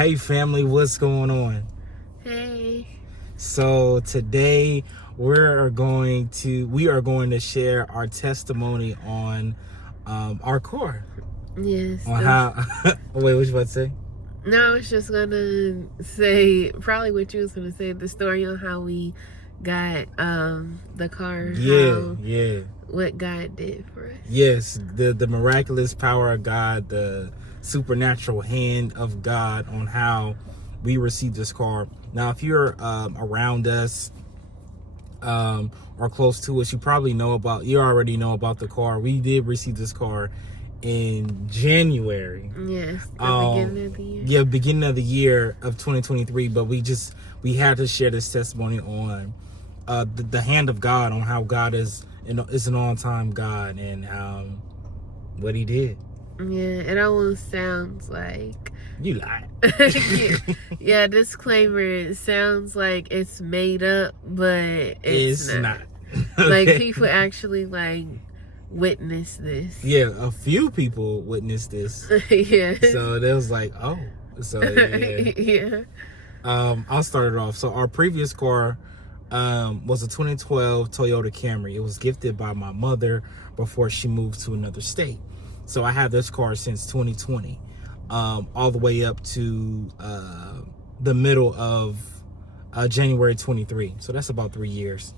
Hey family, what's going on? Hey. So today we are going to share our testimony on our car. Yes. On how wait, what you about to say? No, I was just gonna say probably what you was gonna say, the story on how we got the car. Yeah. What God did for us. Yes, the miraculous power of God, the supernatural hand of God on how we received this car. Now, if you're around us or close to us, you already know about the car. We did receive this car in January. Yes, beginning of the year. Yeah, beginning of the year of 2023. But we had to share this testimony on the hand of God, on how God is an on-time God, and what he did. Yeah, it almost sounds like You lie. yeah, disclaimer, it sounds like it's made up, but it's not. Okay. Like, people actually witness this. Yeah, a few people witnessed this. Yeah. So they was like, oh. So yeah. Yeah. I'll start it off. So our previous car was a 2012 Toyota Camry. It was gifted by my mother before she moved to another state. So I had this car since 2020, all the way up to the middle of January 23. So that's about 3 years.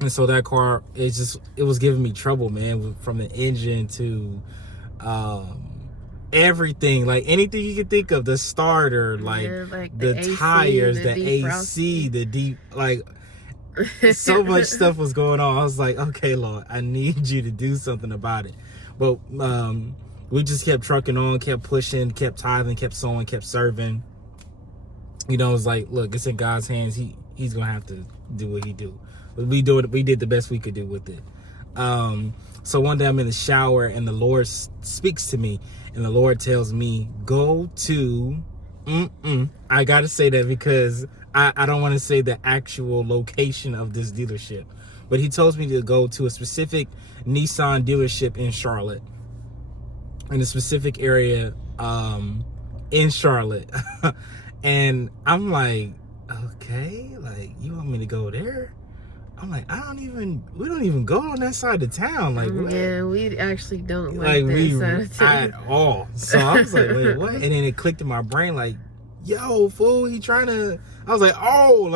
And so that car, it was giving me trouble, man, from the engine to everything, like anything you could think of, the starter, the AC, tires, the AC, the deep, so much stuff was going on. I was like, okay, Lord, I need you to do something about it. But we just kept trucking on, kept pushing, kept tithing, kept sowing, kept serving. You know, it's like, look, it's in God's hands. He's gonna have to do what he do. But we did the best we could do with it. So one day I'm in the shower and the Lord speaks to me, and the Lord tells me, go to I gotta say that because I don't want to say the actual location of this dealership, but he tells me to go to a specific Nissan dealership in Charlotte, in a specific area in Charlotte. And I'm like, okay, like, you want me to go there? I'm like, we don't even go on that side of town. Like, what? Yeah, we actually don't like that side of town at all. So I was like, wait, what? And then it clicked in my brain, like, yo, fool, he trying to. I was like, oh,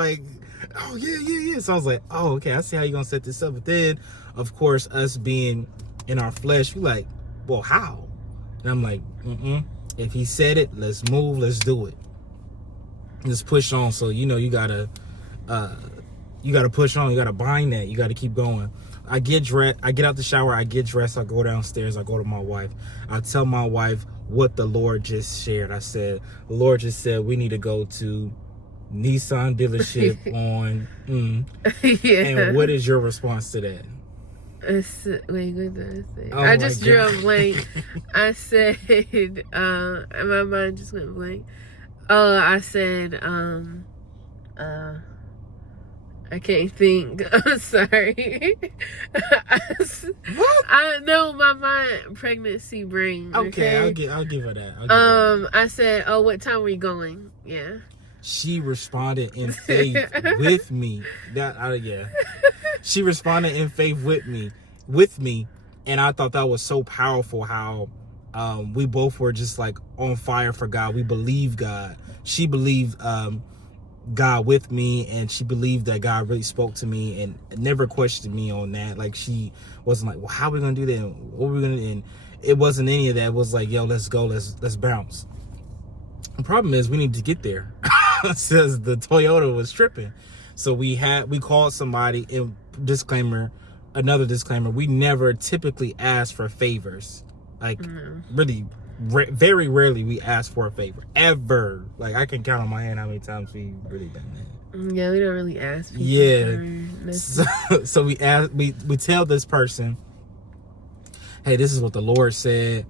yeah. So I was like, oh, okay, I see how you're gonna set this up. But then, of course, us being in our flesh, we like, well, how? And I'm like, if he said it, let's move, let's do it. Let's push on. So you gotta push on, you gotta bind that, you gotta keep going. I get dressed, I get out the shower, I get dressed, I go downstairs, I go to my wife. I tell my wife what the Lord just shared. I said, the Lord just said we need to go to Nissan dealership on Yeah. And what is your response to that? Wait, what did I say? I just drew a blank. I said, my mind just went blank. Oh, I said, I can't think. I'm sorry. What? I know my mind, pregnancy brain. Okay, I'll give her that. I said, oh, what time are we going? Yeah. She responded in faith with me. She responded in faith with me, and I thought that was so powerful. How we both were just like on fire for God. We believe God. She believed God with me, and she believed that God really spoke to me and never questioned me on that. Like, she wasn't like, well, how are we gonna do that? What are we gonna do? And it wasn't any of that. It was like, yo, let's go, let's bounce. The problem is we need to get there. Says the Toyota was tripping. So we called somebody, and another disclaimer, we never typically ask for favors. Really, very rarely we ask for a favor, ever. Like, I can count on my hand how many times we really done that. Yeah, we don't really ask people. Yeah. So we tell this person, hey, this is what the Lord said.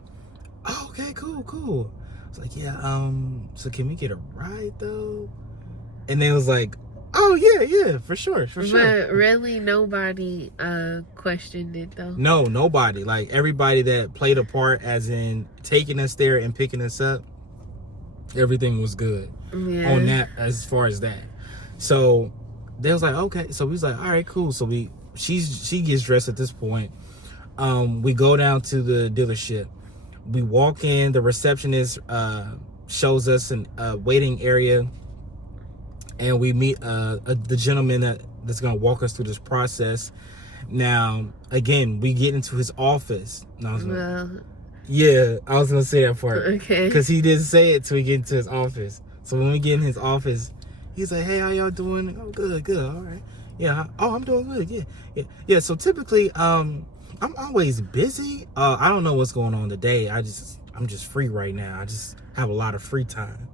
Oh, okay, cool. It's like, yeah, so can we get a ride though? And they was like, oh yeah, for sure. But really, nobody questioned it though. No, nobody. Like, everybody that played a part, as in taking us there and picking us up, Everything was good on that, as far as that. So they was like, okay. So we was like, all right, cool. So she gets dressed at this point. We go down to the dealership. We walk in. The receptionist shows us a waiting area, and we meet the gentleman that's gonna walk us through this process. Now, again, we get into his office. Yeah, I was gonna say that part. Okay. Because he didn't say it till we get into his office. So when we get in his office, he's like, "Hey, how y'all doing?" "Oh, good, all right." "Yeah, oh, I'm doing good. Yeah. So typically, I'm always busy. I don't know what's going on today. I'm just free right now. I just have a lot of free time."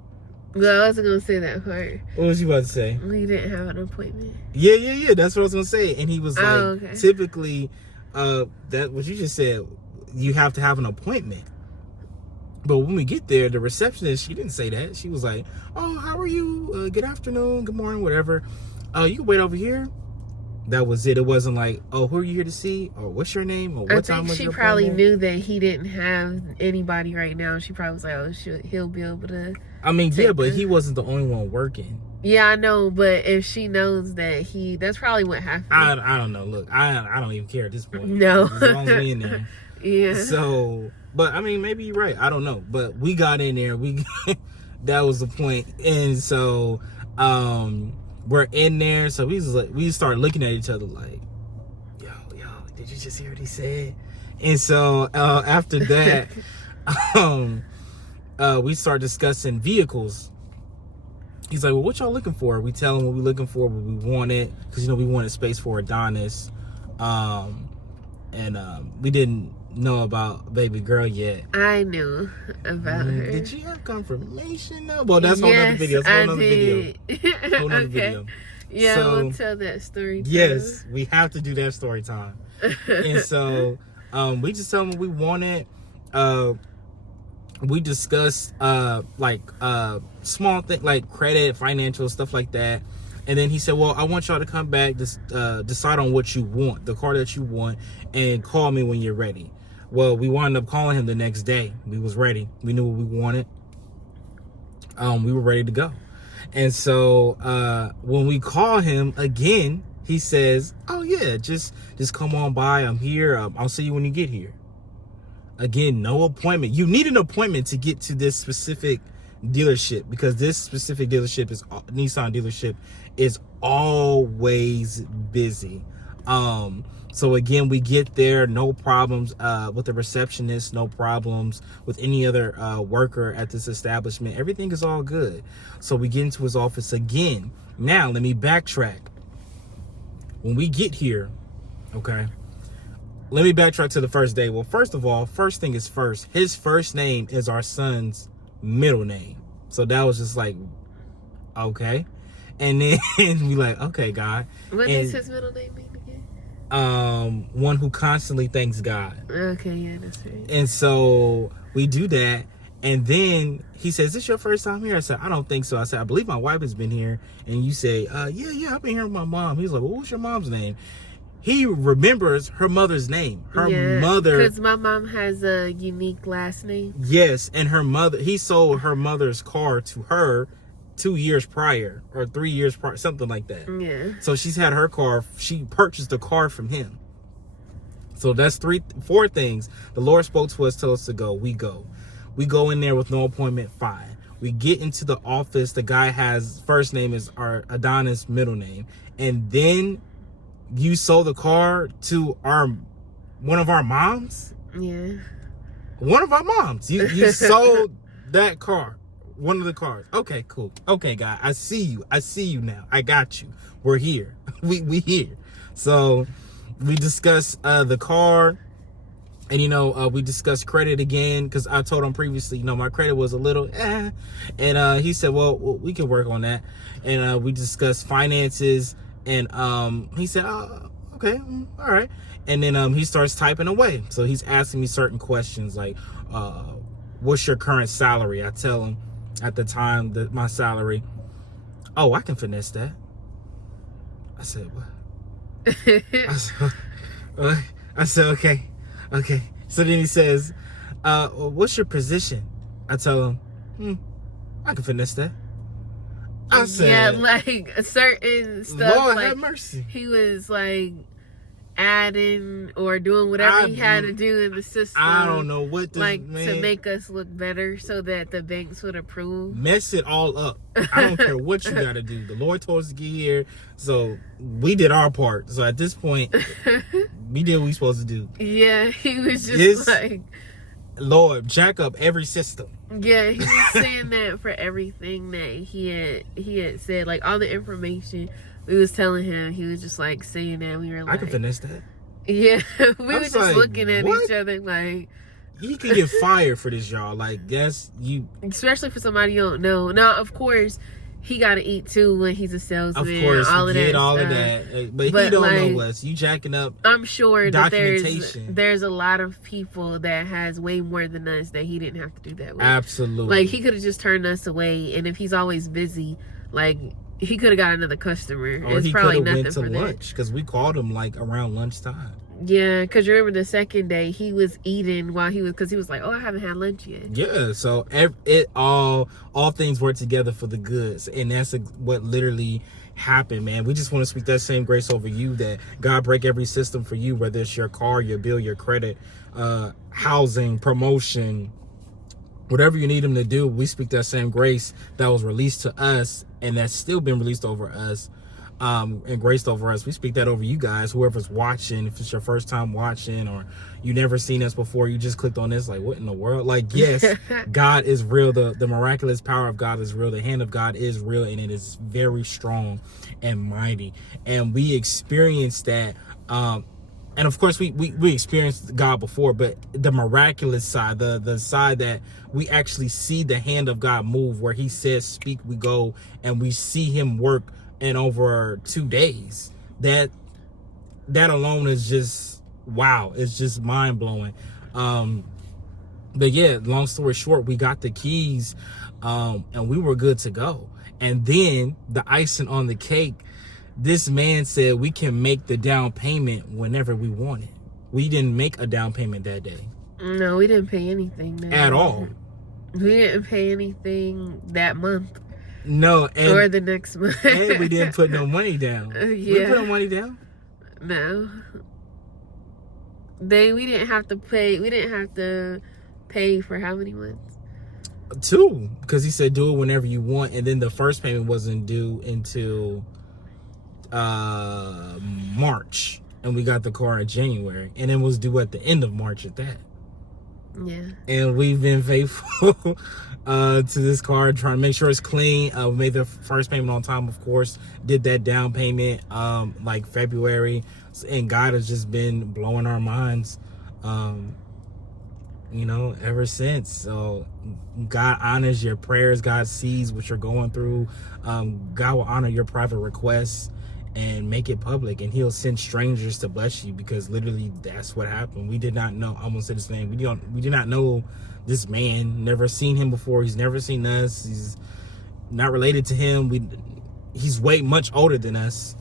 Well, I wasn't gonna say that part. What was you about to say? We didn't have an appointment. Yeah. That's what I was gonna say. And he was like, okay. Typically, that what you just said. You have to have an appointment. But when we get there, the receptionist, she didn't say that. She was like, "Oh, how are you? Good afternoon, good morning, whatever. You can wait over here." That was it. It wasn't like, "Oh, who are you here to see?" or "What's your name?" or "What time was your appointment?" She probably knew that he didn't have anybody right now. She probably was like, "Oh, he'll be able to." I mean, yeah, but he wasn't the only one working. Yeah, I know, but if she knows that that's probably what happened. I don't know. Look, I don't even care at this point. No. As long as we in there. Yeah. So, but I mean, maybe you're right. I don't know. But we got in there. That was the point. And so, we're in there. So we started looking at each other like, yo, did you just hear what he said? And so, after that, we start discussing vehicles. He's like, "Well, what y'all looking for?" We tell him what we're looking for, what we wanted, because we wanted space for Adonis. We didn't know about baby girl yet. I knew about her. Did you have confirmation though? Well, that's another video. That's another video. Yeah, so, we'll tell that story too. Yes, we have to do that story time. And so we just tell him what we wanted. We discussed small things like credit, financial stuff like that. And then he said, "Well, I want y'all to come back, decide on what you want, the car that you want, and call me when you're ready." Well, we wound up calling him the next day. We was ready. We knew what we wanted. We were ready to go. And so when we call him again, he says, "Oh yeah, just come on by. I'm here. I'll see you when you get here." Again, no appointment. You need an appointment to get to this specific dealership, because this specific dealership Nissan dealership is always busy. So again, we get there, no problems with the receptionist, no problems with any other worker at this establishment. Everything is all good. So we get into his office again. Now, let me backtrack. When we get here, okay, let me backtrack to the first day. Well, first of all, first thing is first. His first name is our son's middle name. So that was just like, okay. And then we like, okay, God. What does his middle name mean again? One who constantly thanks God. Okay, yeah, that's right. And so we do that. And then he says, "Is this your first time here?" I said, "I don't think so." I said, "I believe my wife has been here." And you say, yeah, I've been here with my mom. He's like, "Well, what's your mom's name?" He remembers her mother's name. Her mother. Because my mom has a unique last name. Yes, and her mother, he sold her mother's car to her 2 years prior or 3 years prior, something like that. Yeah. So she's had her car. She purchased the car from him. So that's 4 things. The Lord spoke to us, tell us to go. We go. We go in there with no appointment. Fine. We get into the office. The guy has first name is our Adonis middle name, and then you sold the car to one of our moms? Yeah. One of our moms. You sold that car. One of the cars. Okay, cool. Okay, guy. I see you. I see you now. I got you. We're here. We here. So we discussed the car, and we discussed credit again, because I told him previously, my credit was a little and he said, well, we can work on that. And we discussed finances. And he said, "Oh, okay, all right." And then he starts typing away. So he's asking me certain questions like, "What's your current salary?" I tell him at the time that my salary. "Oh, I can finesse that." I said, "What?" I said, okay. So then he says, "What's your position?" I tell him, I can finesse that. I said, yeah, like certain stuff. Lord like, have mercy. He was like adding or doing whatever he had to do in the system. I don't know what this like man, to make us look better so that the banks would approve. Mess it all up. I don't care what you got to do. The Lord told us to get here, so we did our part. So at this point, we did what we supposed to do. Yeah, he was just like, Lord, jack up every system. Yeah, he was saying that for everything that he had said, like all the information we was telling him, he was just like saying that. We were like, I can finesse that. Yeah, we were just like, looking at what? each other like, he can get fired for this, y'all. Like, yes, you, especially for somebody you don't know. Now, of course, he got to eat too when he's a salesman. of course, all of get that all stuff. of that. But he don't like, know us. You jacking up. I'm sure that documentation. there's a lot of people that has way more than us that he didn't have to do that with. Absolutely. Like, he could have just turned us away, and if he's always busy, like, he could have got another customer. Or it's he probably could have nothing went to for lunch because we called him like around lunchtime. Yeah, because remember the second day he was eating while because he was like, oh, I haven't had lunch yet. Yeah, so all things work together for the goods, and that's what literally happened, man. We just want to speak that same grace over you, that God break every system for you, whether it's your car, your bill, your credit, housing, promotion, whatever you need him to do. We speak that same grace that was released to us and that's still been released over us, and graced over us. We speak that over you guys, whoever's watching. If it's your first time watching or you never seen us before, you just clicked on this, like, what in the world? Like, yes, God is real. The miraculous power of God is real. The hand of God is real, and it is very strong and mighty. And we experienced that. And of course, we experienced God before, but the miraculous side, the side that we actually see the hand of God move, where he says, speak, we go, and we see him work in over 2 days. That alone is just, wow. It's just mind blowing. But yeah, long story short, we got the keys, and we were good to go. And then the icing on the cake, this man said we can make the down payment whenever we want it. We didn't make a down payment that day. No, we didn't pay anything. At all. We didn't pay anything that month. No. Or the next month. And we didn't put no money down. Yeah. We put no money down? No. We didn't have to pay. We didn't have to pay for how many months? 2. Because he said do it whenever you want. And then the first payment wasn't due until March, and we got the car in January, and it was due at the end of March at that. Yeah. And we've been faithful to this car, trying to make sure it's clean. We made the first payment on time, of course. Did that down payment like February, and God has just been blowing our minds ever since. So God honors your prayers. God sees what you're going through. God will honor your private requests and make it public, and he'll send strangers to bless you, because literally that's what happened. We did not know, I won't say his name, we did not know this man, never seen him before. He's never seen us. He's not related to him. He's way much older than us.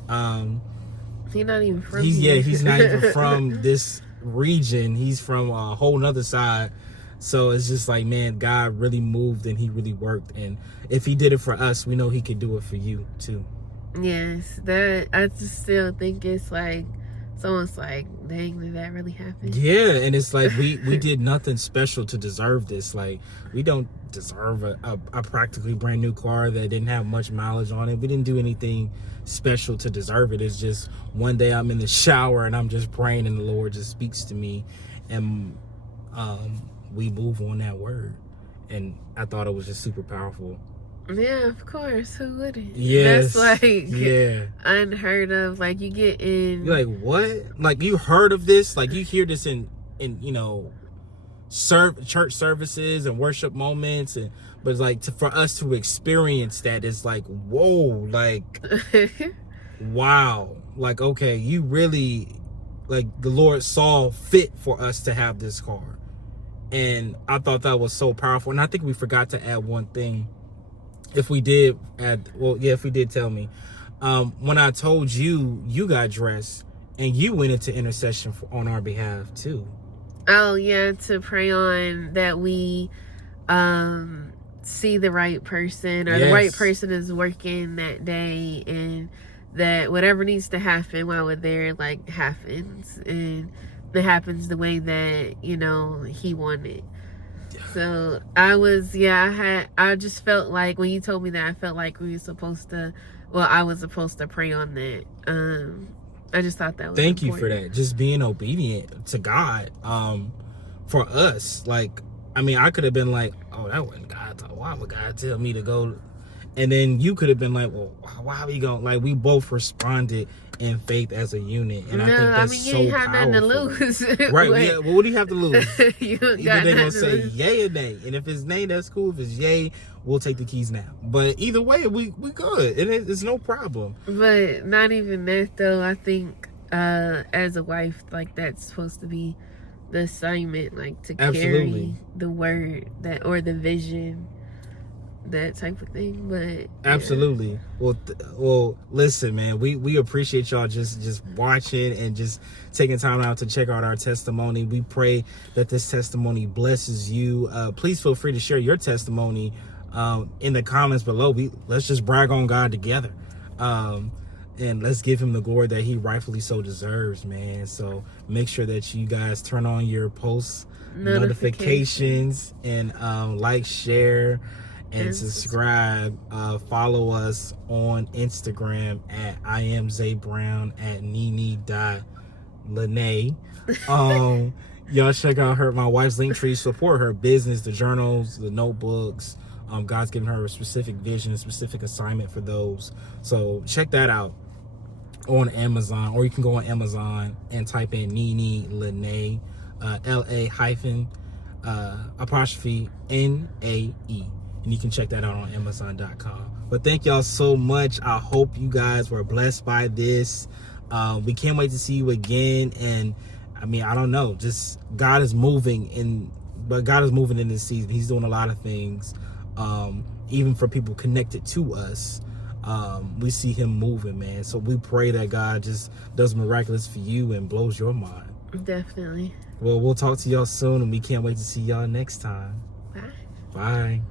He's not even from here. He's not even from this region. He's from a whole nother side. So it's just like, man, God really moved and he really worked, and if he did it for us, we know he could do it for you too. Yes, that I just still think it's like, someone's like, dang, did that really happen? Yeah, and it's like we did nothing special to deserve this. Like, we don't deserve a practically brand new car that didn't have much mileage on it. We didn't do anything special to deserve it. It's just one day I'm in the shower and I'm just praying, and the Lord just speaks to me, and we move on that word. And I thought it was just super powerful. Yeah, of course. Who wouldn't? Yes. That's like unheard of. Like, you get in. You're like, what? Like, you heard of this? Like, you hear this in church services and worship moments, but it's like for us to experience that, it's like, whoa, like, wow. Like, okay, you really, like, the Lord saw fit for us to have this car. And I thought that was so powerful. And I think we forgot to add one thing. If we did add, if we did, tell me. When I told you, you got dressed and you went into intercession on our behalf too. Oh yeah, to pray on that we see the right person, or the right person is working that day, and that whatever needs to happen while we're there, like, happens, and it happens the way that, you know, he wanted. So I just felt like when you told me that, I felt like we were supposed to, I was supposed to pray on that. I just thought that was Thank important. you for that. Just being obedient to God. For us, like, I mean, I could have been like, oh, that wasn't God. Why would God tell me to go? And then you could have been like, well, why are we going? Like, we both responded in faith as a unit. And I think that's so you ain't had nothing to lose. Right. Well, what do you have to lose? Either they're going to say yay or nay. And if it's nay, that's cool. If it's yay, we'll take the keys now. But either way, we good. It's no problem. But not even that, though. I think as a wife, like, that's supposed to be the assignment, like, to carry the word, that, or the vision, that type of thing. But absolutely. Well, listen, man, we appreciate y'all just watching and just taking time out to check out our testimony. We pray that this testimony blesses you. Please feel free to share your testimony in the comments below. Let's just brag on God together. And let's give him the glory that he rightfully so deserves, man. So make sure that you guys turn on your post notifications and like, share, and subscribe. Follow us on Instagram at IamZayBrown, at Nene.Lene. Y'all check out my wife's Linktree. Support her business, the journals, the notebooks. God's given her a specific vision, a specific assignment for those. So check that out on Amazon, or you can go on Amazon and type in Nene.Lene, LA-apostrophe-NAE. And you can check that out on Amazon.com. But thank y'all so much. I hope you guys were blessed by this. We can't wait to see you again. And I mean, I don't know, just God is moving in this season. He's doing a lot of things. Even for people connected to us, we see him moving, man. So we pray that God just does miraculous for you and blows your mind. Definitely. Well, we'll talk to y'all soon, and we can't wait to see y'all next time. Bye. Bye.